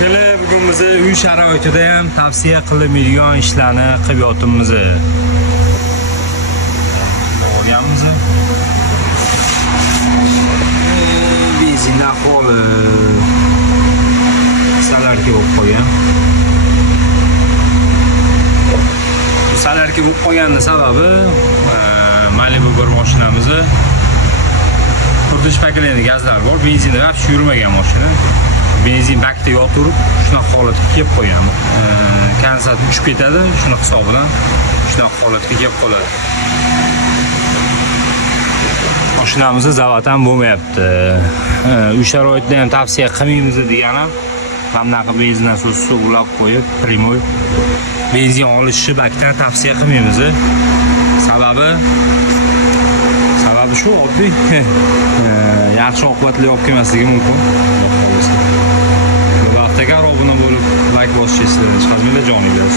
Bugun biz uy sharoitida ham tavsiya qilinmaydigan ishlarni qilib yotibmiz. Olganmiz. Benzin ahvoli salarga bo'lib qolgan. Bu salarga bo'lib qolganning sababi Malibu bir mashinamizni qurilish paketida gazlar bor, benzin vaqt yurmagan mashina. Benzin bakda yoturib, shunaqa holatga kelib qolgan. Konsat uchib ketadi, shuni hisobidan shunaqa holatga kelib qoladi. Mashinamizni zavatdan bo'lmayapti. Uy sharoitida ham tavsiya qilmaymiz deganim, bunaqa benzindan suvlab qo'yib, primoy benzin olishni bakdan tavsiya qilmaymiz. Sababi shu oddiy yaxshi oqibatli olib kelmasligi mumkin. Vaqtga obuna bo'lib, like bosishni hech qanday joninglar.